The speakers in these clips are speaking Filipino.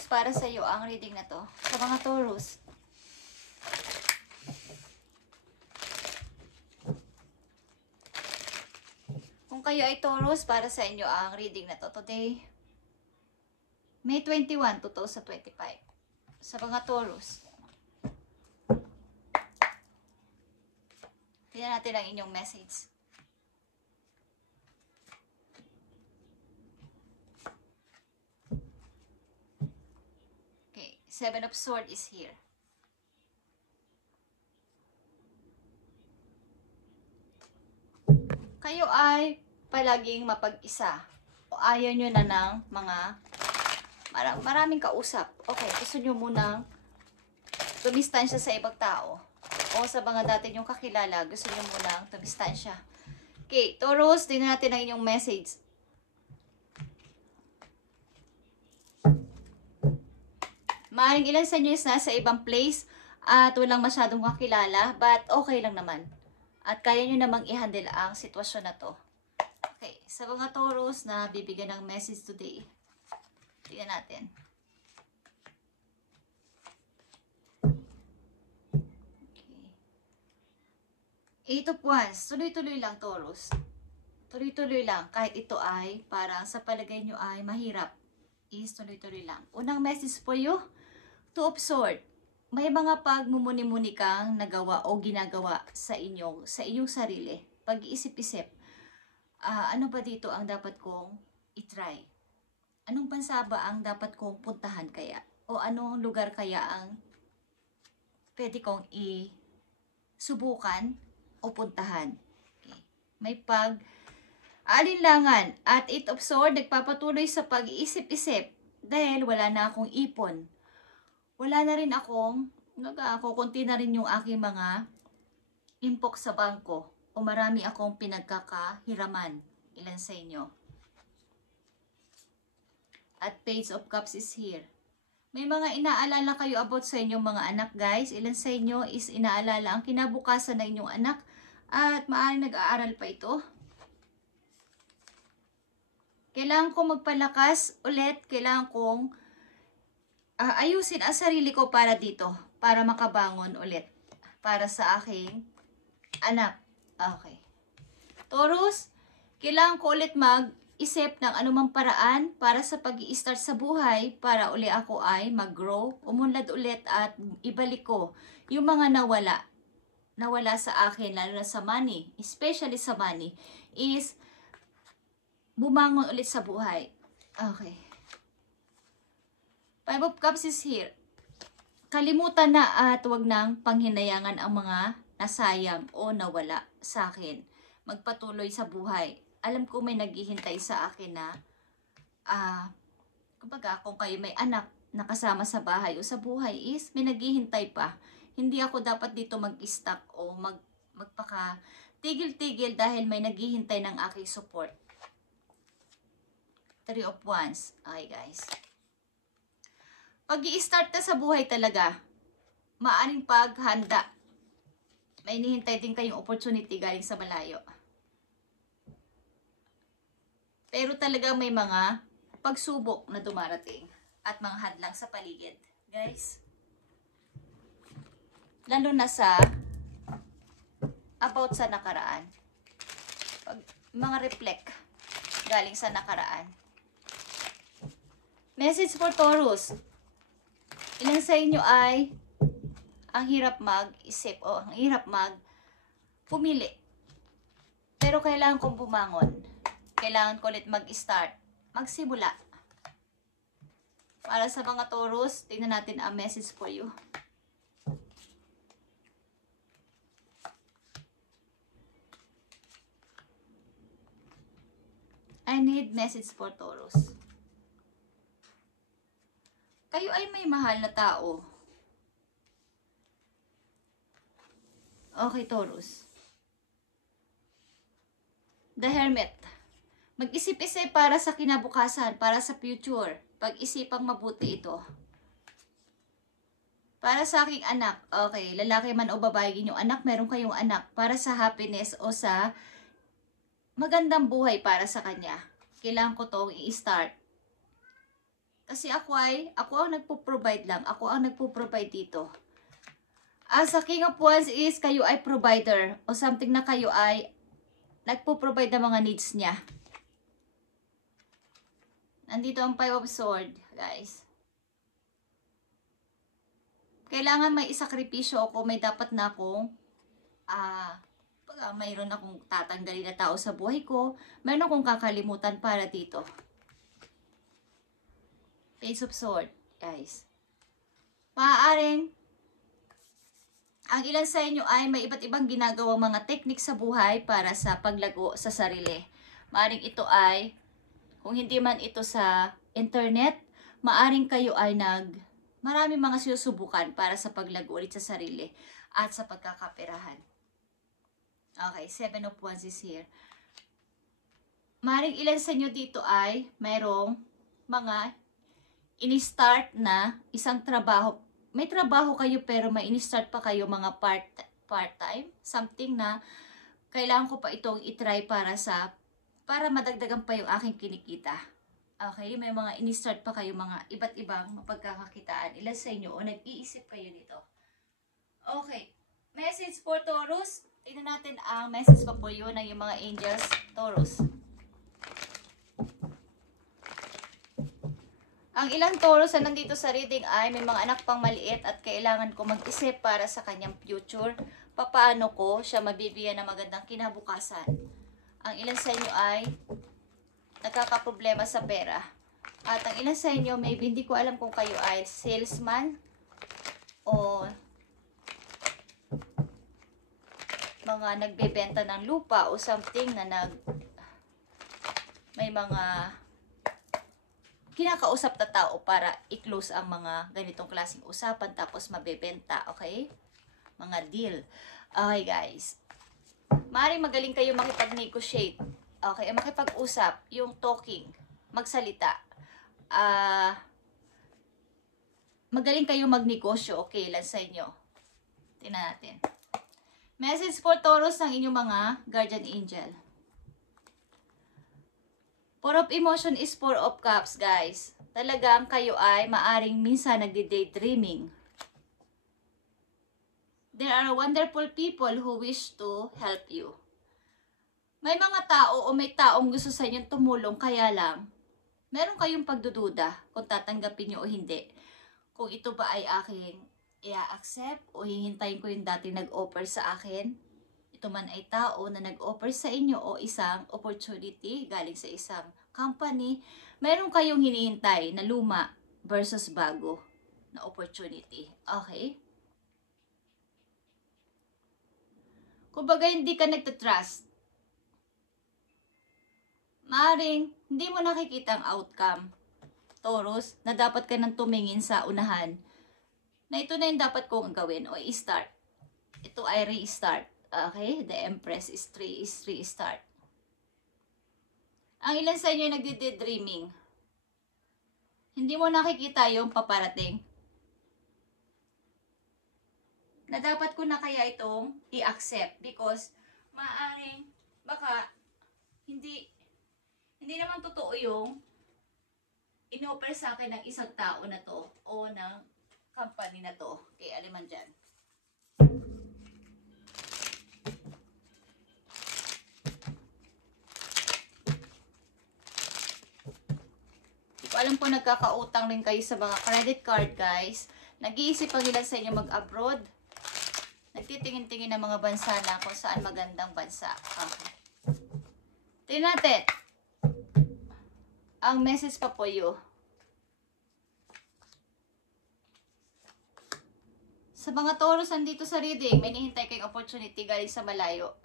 Taurus, para sa iyo ang reading na to. Sa mga Taurus. Kung kayo ay Taurus, para sa inyo ang reading na to. Today, May 21, 2025. Sa mga Taurus. Tingnan natin ang inyong message. Okay, Seven of Swords is here. Kayo ay palaging mapag-isa. O ayaw nyo na ng mga maraming kausap. Okay, gusto nyo munang tumistansya sa ibang tao. O sa mga dati nyong kakilala, gusto nyo munang tumistansya. Okay, Taurus, tingnan natin ang inyong message. Maaaring ilan sa inyo is nasa ibang place at walang masyadong kakilala, but okay lang naman. At kaya nyo namang i-handle ang sitwasyon na to. Okay, sa mga Taurus na bibigyan ng message today, tingnan natin. Eight of Wands, tuloy-tuloy lang Taurus. Tuloy-tuloy lang, kahit ito ay parang sa palagay nyo ay mahirap, is tuloy-tuloy lang. Unang message for you, Two of Swords. May mga pagmumuni-muni kang nagawa o ginagawa sa iyong sarili. Pag-iisip-isip, ano ba dito ang dapat kong itry? Anong bansa ba ang dapat kong puntahan kaya? O anong lugar kaya ang pwede kong subukan o puntahan? Okay. May alinlangan. At Eight of Swords, nagpapatuloy sa pag-iisip-isip dahil wala na akong ipon. Wala na rin akong, kukunti na rin yung aking mga impok sa bangko o marami akong pinagkakahiraman. Ilan sa inyo? At Page of Cups is here. May mga inaalala kayo about sa inyong mga anak, guys. Ilan sa inyo is inaalala ang kinabukasan ng inyong anak at maaaring nag-aaral pa ito. Kailangan kong magpalakas ulit. Kailangan kong ayusin ang sarili ko para dito. Para makabangon ulit. Para sa aking anak. Okay. Taurus, kailangan ko ulit mag-isip ng anumang paraan para sa pag-i-start sa buhay. Para uli ako ay mag-grow, umunlad ulit at ibalik ko yung mga nawala sa akin, lalo na sa money. Especially sa money. Is bumangon ulit sa buhay. Okay. Five of Cups is here. Kalimutan na at huwag nang panghinayangan ang mga nasayang o nawala sa akin. Magpatuloy sa buhay. Alam ko may naghihintay sa akin na kumbaga kung kayo may anak na kasama sa bahay o sa buhay is may naghihintay pa. Hindi ako dapat dito mag-stuck o magpaka-tigil-tigil dahil may naghihintay ng aking support. Three of Wands. Okay, guys. Pag i-start na sa buhay talaga, maaring paghanda. May inihintay din kayong opportunity galing sa malayo. Pero talaga may mga pagsubok na dumarating at mga hadlang sa paligid. Guys, lalo na sa about sa nakaraan. Mga reflect galing sa nakaraan. Message for Taurus. Ilan sa inyo ay ang hirap mag-isip o ang hirap pumili. Pero kailangan kong bumangon. Kailangan ko ulit mag-start. Magsimula. Para sa mga Taurus, tingnan natin ang message for you. I need message for Taurus. Kayo ay may mahal na tao. Okay, Taurus. The Hermit. Mag-isip-isip para sa kinabukasan, para sa future. Pag-isipang mabuti ito. Para sa aking anak. Okay, lalaki man o babae inyong anak, meron kayong anak. Para sa happiness o sa magandang buhay para sa kanya. Kailangan ko itong i-start. Kasi ako ang nagpo-provide lang. Ako ang nagpo-provide dito. As a King of Wands is, kayo ay provider. O something na kayo ay nagpo-provide ng mga needs niya. Nandito ang Five of Swords, guys. Kailangan may isakripisyo ako, may dapat na akong mayroon akong tatanggalin na tao sa buhay ko, mayroon akong kakalimutan para dito. Page of Swords, guys. Maaaring ang ilan sa inyo ay may iba't ibang ginagawang mga technique sa buhay para sa paglago sa sarili. Maaaring ito ay, kung hindi man ito sa internet, maaaring kayo ay marami mga sinusubukan para sa paglago ulit sa sarili at sa pagkakaperahan. Okay, Seven of Wands is here. Maaaring ilan sa inyo dito ay mayroong mga ini-start na isang trabaho. May trabaho kayo pero may ini-start pa kayo mga part-time. Something na kailangan ko pa itong itry para madagdagan pa yung aking kinikita. Okay, may mga ini-start pa kayo mga iba't ibang mapagkakakitaan. Ilan sa inyo o nag-iisip kayo dito. Okay, message for Taurus. Tingnan natin ang message pa po yun ng yung mga angels, Taurus. Ang ilang Taurus na nandito sa reading ay may mga anak pang maliit at kailangan ko mag-isip para sa kanyang future. Paano ko siya mabibigyan ng magandang kinabukasan. Ang ilan sa inyo ay nagkakaproblema sa pera. At ang ilan sa inyo, maybe hindi ko alam kung kayo ay salesman o mga nagbebenta ng lupa o something na may mga kinakausap na tao para i-close ang mga ganitong klaseng usapan tapos mabebenta, okay? Mga deal. Okay, guys. Maaaring magaling kayo makipag-negotiate. Okay, makipag-usap, yung talking, magsalita. Magaling kayo magnegosyo, okay, lang sa inyo. Tingnan natin. Message for Taurus ng inyong mga guardian angel. Four of emotion is Four of Cups, guys. Talagang kayo ay maaring minsan nagdi-daydreaming. There are wonderful people who wish to help you. May mga tao o may taong gusto sa inyong tumulong, kaya lang, meron kayong pagdududa kung tatanggapin nyo o hindi. Kung ito ba ay aking i-accept o hihintayin ko yung dati nag-offer sa akin. Ito man ay tao na nag-offer sa inyo o isang opportunity galing sa isang company. Meron kayong hinihintay na luma versus bago na opportunity. Okay? Kumbaga hindi ka nagtatrust. Maaring hindi mo nakikita ang outcome, Taurus, na dapat ka nang tumingin sa unahan. Na ito na yung dapat kong gawin o i-start. Ito ay restart. Okay? The Empress is restart. Ang ilan sa inyo ay nagdi-dreaming. Hindi mo nakikita yung paparating. Na dapat ko na kaya itong i-accept because maaaring baka hindi naman totoo yung in-offer sa akin ng isang tao na to o ng company na to. Okay, aliman dyan. Hindi ko alam po nagkakautang rin kayo sa mga credit card, guys. Nag-iisip ang ilan sa inyo mag-abroad. Nagtitingin-tingin ng mga bansa na kung saan magandang bansa. Okay. Tingnan natin. Ang message pa po you. Sa mga Taurus nandito sa reading, may nihintay kayong opportunity galing sa malayo.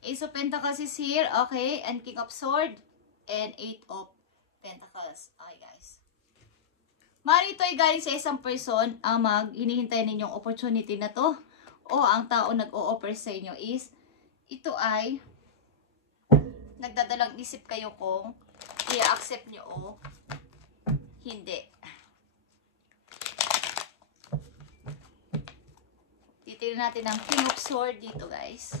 Ace of Pentacles is here, okay, and King of Swords, and Eight of Pentacles. Okay, guys. Mari ito ay galing sa isang person ang hinihintay ninyong opportunity na to, o ang tao nag-o-offer sa inyo is, ito ay nagdadalang isip kayo kung i-accept nyo o hindi. Titignan natin ang King of Swords dito, guys.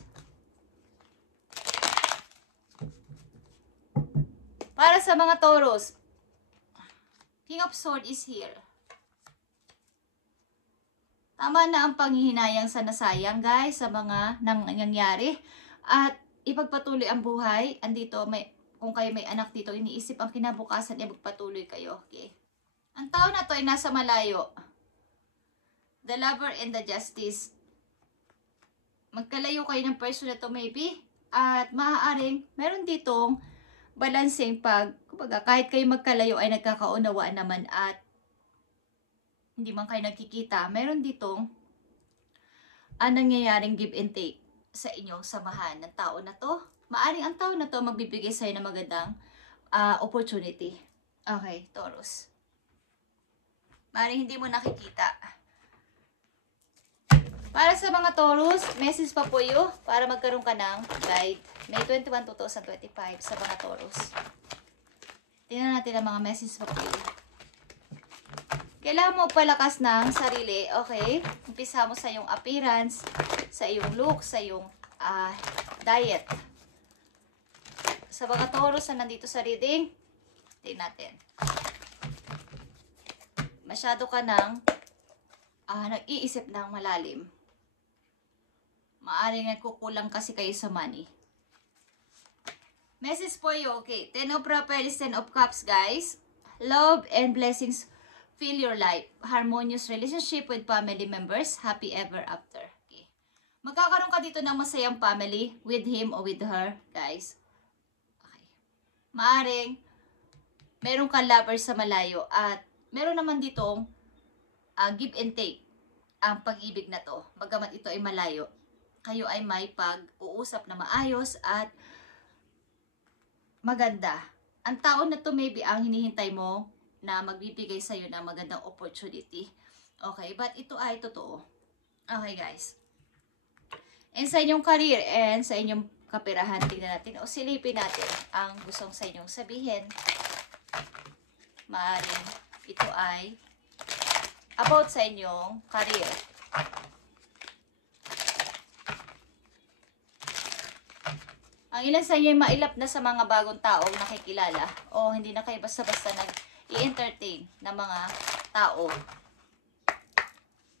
Para sa mga Taurus, King of Swords is here. Tama na ang panghihinayang sa nasayang, guys, sa mga nangyayari. At ipagpatuloy ang buhay. Andito, kung kayo may anak dito, iniisip ang kinabukasan, magpatuloy kayo. Okay? Ang tao na to ay nasa malayo. The Lover and the Justice. Magkalayo kayo ng person na to maybe. At maaaring meron ditong balancing kumbaga, kahit kayo magkalayo ay nagkakaunawaan naman at hindi man kayo nagkikita, meron ditong nangyayaring give and take sa inyong samahan ng tao na to. Maaring ang tao na to magbibigay sa'yo ng magandang opportunity. Okay, Taurus. Maaring hindi mo nakikita. Para sa mga Taurus, message pa po yun para magkaroon ka ng guide. May 21, 2025 sa mga Taurus. Tingnan natin ang mga message pa po yun. Kailangan mo palakas ng sarili, okay? Umpisa mo sa iyong appearance, sa iyong look, sa iyong diet. Sa mga Taurus na nandito sa reading, tingnan natin. Masyado ka nang nag-iisip ng malalim. Maaring nagkukulang kasi kayo sa money. Message for you, okay? 10 of Pentacles, 10 of Cups, guys. Love and blessings fill your life. Harmonious relationship with family members. Happy ever after. Okay. Magkakaroon ka dito ng masayang family with him or with her, guys. Okay. Maaring meron kang lover sa malayo at meron naman ditong give and take ang pag-ibig na to. Bagamat ito ay malayo, kayo ay may pag-uusap na maayos at maganda. Ang tao na to maybe ang hinihintay mo na magbibigay sa'yo ng magandang opportunity. Okay, but ito ay totoo. Okay, guys. And sa inyong career and sa inyong kapirahan, tingnan natin o silipin natin ang gustong sa inyong sabihin. Maaaring ito ay about sa inyong career. Ang ilan sa inyo ay mailap na sa mga bagong taong nakikilala o hindi na kayo basta-basta nag-i-entertain ng mga tao.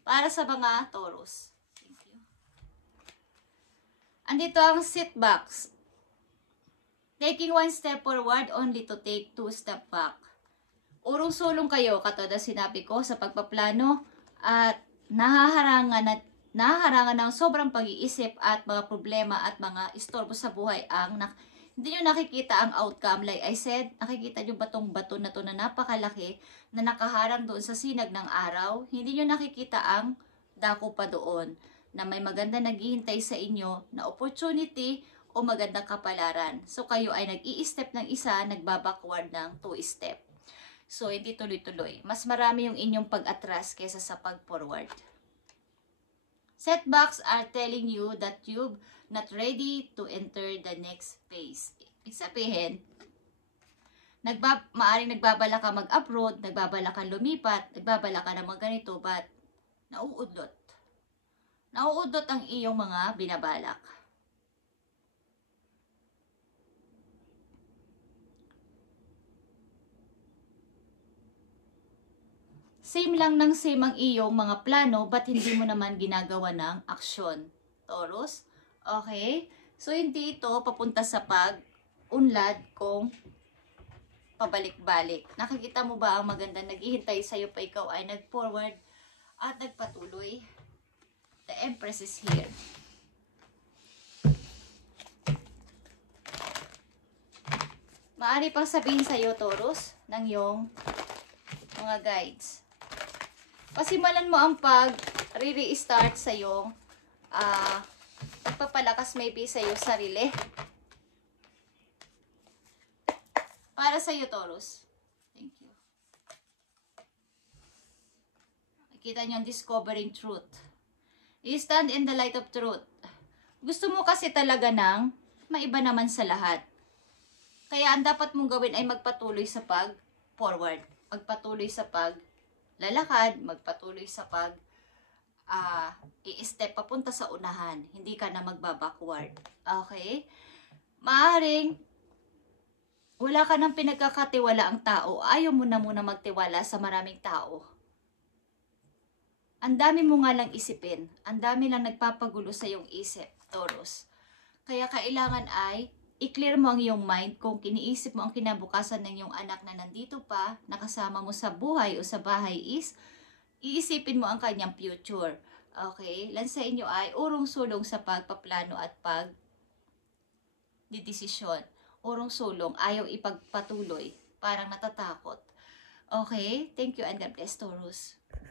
Para sa mga Taurus. Thank you. Andito ang setbacks. Taking one step forward only to take two step back. Urong-sulong kayo, katulad na sinabi ko, sa pagpaplano at nahaharangan ng sobrang pag-iisip at mga problema at mga istorbo sa buhay hindi nyo nakikita ang outcome. Like I said, nakikita nyo batong bato na to na napakalaki na nakaharang doon sa sinag ng araw. Hindi nyo nakikita ang dako pa doon na may maganda naghihintay sa inyo na opportunity o magandang kapalaran. So kayo ay nag-i-step ng isa, nagbabackward ng 2 step. So hindi tuloy-tuloy. Mas marami yung inyong pag-atras kaysa sa pag-forward. Setbacks are telling you that you're not ready to enter the next phase. Ibig sabihin, maaring nagbabala ka mag-abroad, nagbabala ka lumipat, nagbabala ka na mga ganito, but nauudlot. Nauudlot ang iyong mga binabalak. Same lang ng same ang iyong mga plano, but hindi mo naman ginagawa ng aksyon. Taurus, okay? So, hindi ito papunta sa pag-unlad kung pabalik-balik. Nakikita mo ba ang maganda naghihintay sa'yo pa ikaw ay nag-forward at nagpatuloy? The Empress is here. Maaari pang sabihin sa'yo, Taurus, ng iyong mga guides. Pasimulan mo ang pag-re-restart sa iyong pagpapalakas maybe sa iyong sarili. Para sa iyo, Taurus. Thank you. Makikita niyo ang discovering truth. You stand in the light of truth. Gusto mo kasi talaga ng maiba naman sa lahat. Kaya ang dapat mong gawin ay magpatuloy sa pag-forward. Magpatuloy sa lalakad, magpatuloy sa i-step papunta sa unahan. Hindi ka na magbabackward. Okay? Maaring Wala ka ng pinagkakatiwala ang tao, ayaw mo na muna magtiwala sa maraming tao. Ang dami mo nga lang isipin, ang dami lang nagpapagulo sa iyong isip, Taurus. Kaya kailangan ay i-clear mo ang iyong mind kung kiniisip mo ang kinabukasan ng iyong anak na nandito pa, nakasama mo sa buhay o sa bahay is, iisipin mo ang kanyang future. Okay? Lan sa inyo ay urong-sulong sa pagpaplano at pagdidesisyon. Urong-sulong, ayaw ipagpatuloy. Parang natatakot. Okay? Thank you and God bless, Taurus.